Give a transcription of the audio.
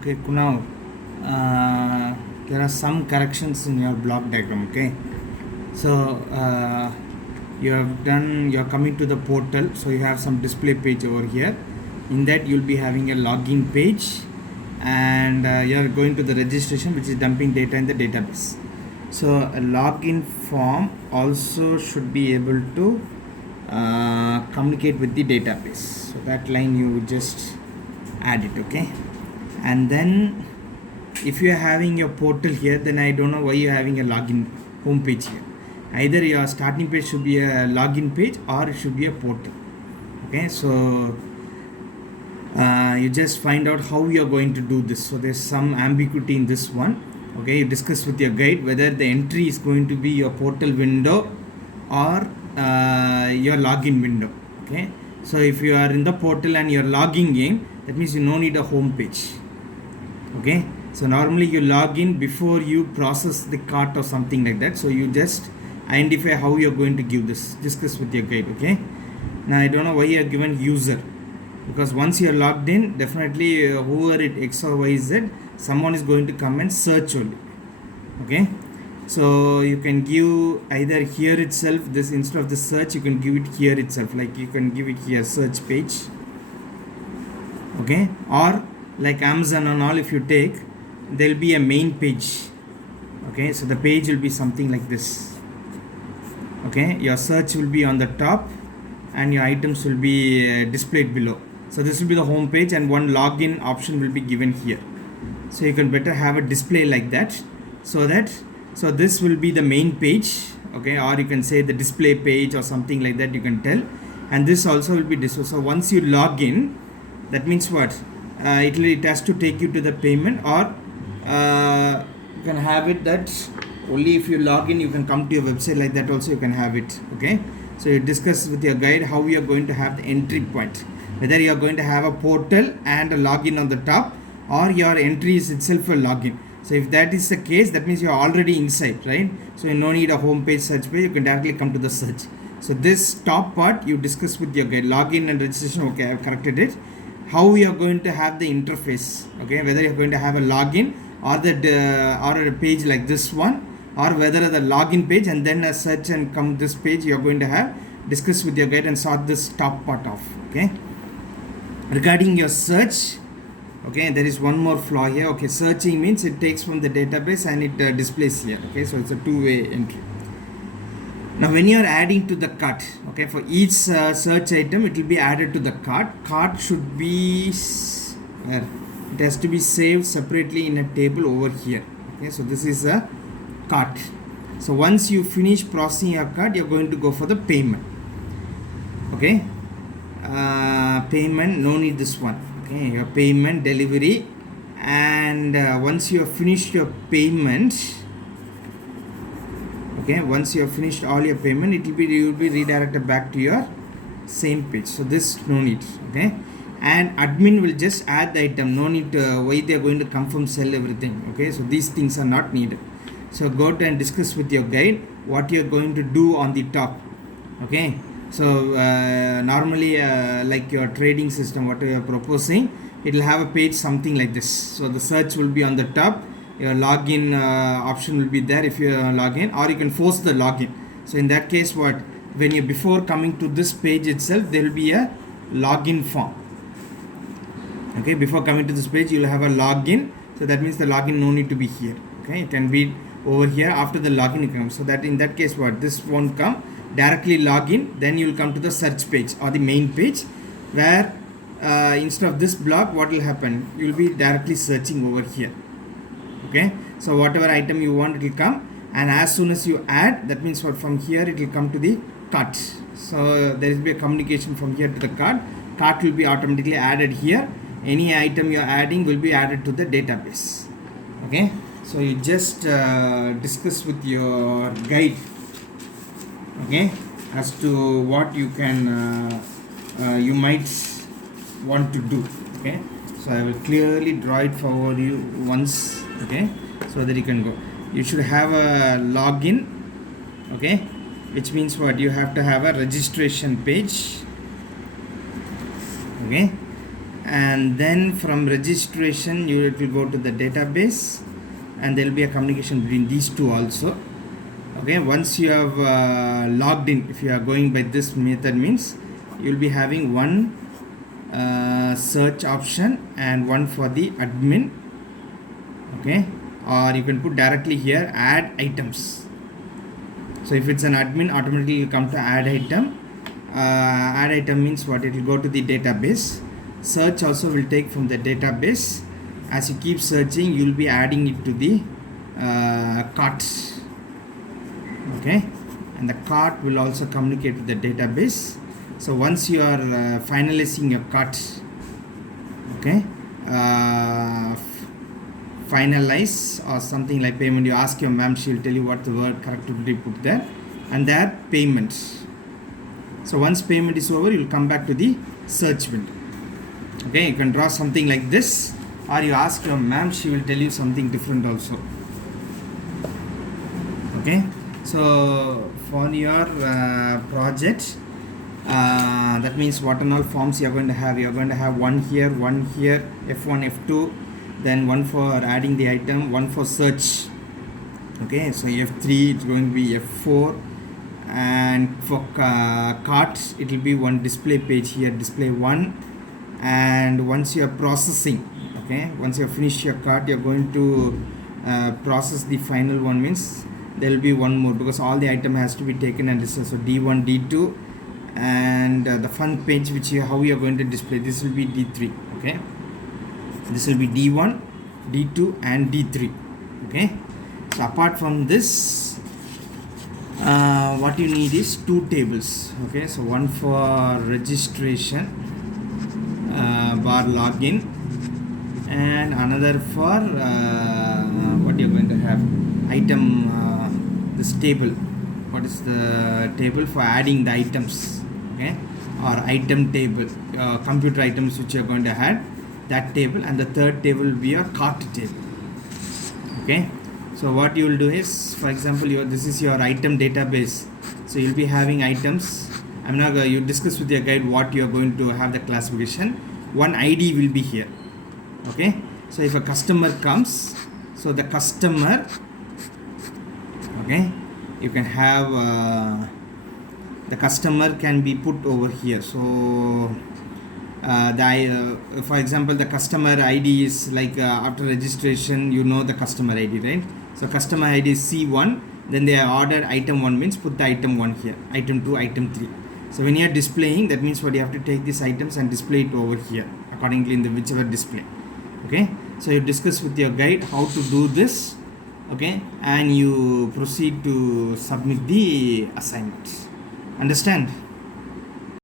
Okay, Kunal, there are some corrections in your block diagram. Okay, so you're coming to the portal, so you have some display page over here. In that, you'll be having a login page, and you're going to the registration, which is dumping data in the database. So a login form also should be able to communicate with the database. So that line you just add it. Okay, and then if you are having your portal here, then I don't know why you're having a login home page here. Either your starting page should be a login page or it should be a portal. Okay, so you just find out how you are going to do this. So there's some ambiguity in this one. Okay, you discuss with your guide whether the entry is going to be your portal window or your login window. Okay, so if you are in the portal and you're logging in, that means you no need a home page. Okay, so normally you log in before you process the cart or something like that. So you just identify how you're going to give this, discuss with your guide. Okay, now I don't know why you are given user, because once you're logged in, definitely whoever it X or Y Z, someone is going to come and search only. Okay, so you can give either here itself, this instead of the search, you can give it here itself, like you can give it here search page. Okay, or like Amazon and all, if you take, there will be a main page. Okay, so the page will be something like this. Okay, your search will be on the top and your items will be displayed below. So this will be the home page, and one login option will be given here. So you can better have a display like that, so this will be the main page. Okay, or you can say the display page or something like that, you can tell. And this also will be displayed. So once you log in, that means what? It has to take you to the payment, or you can have it that only if you log in you can come to your website, like that also you can have it. Okay, so you discuss with your guide how you are going to have the entry point, whether you are going to have a portal and a login on the top, or your entry is itself a login. So if that is the case, that means you are already inside, right? So you no need a home page, search page, you can directly come to the search. So this top part you discuss with your guide, login and registration. Okay, I have corrected it. How we are going to have the interface, okay, whether you're going to have a login or or a page like this one, or whether the login page and then a search and come this page, you're going to have discuss with your guide and sort this top part off. Okay, regarding your search, okay, there is one more flaw here. Okay, searching means it takes from the database and it displays here. Okay, so it's a two-way entry. Now when you are adding to the cart, okay, for each search item it will be added to the cart. Cart should be it has to be saved separately in a table over here. Okay, so this is a cart. So once you finish processing your cart, you're going to go for the payment. Okay, payment, no need this one. Okay, your payment, delivery, and once you have finished your payment, okay, once you have finished all your payment, you will be redirected back to your same page. So this no need. Okay, and admin will just add the item, no need why they are going to confirm, sell everything. Okay, so these things are not needed. So go to and discuss with your guide what you are going to do on the top. Okay, so normally like your trading system, what you are proposing, it will have a page something like this. So the search will be on the top, your login option will be there if you log in, or you can force the login. So in that case, what, when you before coming to this page itself, there will be a login form. Okay, before coming to this page you will have a login, so that means the login no need to be here. Okay, it can be over here after the login you come. So that in that case, what, this won't come, directly login, then you will come to the search page or the main page, where instead of this block, what will happen, you will be directly searching over here. Okay, so whatever item you want, it will come, and as soon as you add, that means what, from here it will come to the cart. So there will be a communication from here to the cart. Cart will be automatically added here. Any item you are adding will be added to the database. Okay, so you just discuss with your guide, okay, as to what you can you might want to do. Okay, so I will clearly draw it for you once. Okay, so that you can go. You should have a login. Okay, which means what, you have to have a registration page. Okay, and then from registration you will go to the database, and there will be a communication between these two also. Okay, once you have logged in, if you are going by this method, means you will be having one search option and one for the admin. Okay, or you can put directly here add items. So if it's an admin, automatically you come to add item. Add item means what? It will go to the database. Search also will take from the database. As you keep searching, you will be adding it to the cart. Okay, and the cart will also communicate with the database. So once you are finalizing your cart, okay, finalize or something like payment, you ask your ma'am, she will tell you what the word correctly put there, and that payment. So once payment is over, you will come back to the search window. Okay, you can draw something like this, or you ask your ma'am, she will tell you something different also. Okay, so for your project, that means what and all forms you are going to have. You are going to have one here, F1, F2, then one for adding the item, one for search. Okay, so F3 it's going to be F4, and for cart it will be one display page here, display 1. And once you are processing, okay, once you have finished your cart, you are going to process the final one, means there will be one more, because all the item has to be taken and listed. So D1, D2, and the front page which how you are going to display, this will be D3. Okay, this will be D1, D2 and D3. Okay, so apart from this, what you need is two tables. Okay, so one for registration bar login, and another for what you're going to have item, this table. What is the table for adding the items? Okay, or item table, computer items which you're going to add, that table. And the third table will be a cart table. Okay, so what you will do is, for example, this is your item database, so you'll be having items. I'm not going you discuss with your guide what you are going to have the classification. One ID will be here. Okay, so if a customer comes, so the customer, okay, you can have the customer can be put over here. So for example, the customer ID is like after registration, you know the customer ID, right? So customer ID is C1, then they are ordered item 1, means put the item 1 here, item 2, item 3. So when you are displaying, that means what you have to take these items and display it over here accordingly in the whichever display. Okay, so you discuss with your guide how to do this. Okay, and you proceed to submit the assignment. Understand?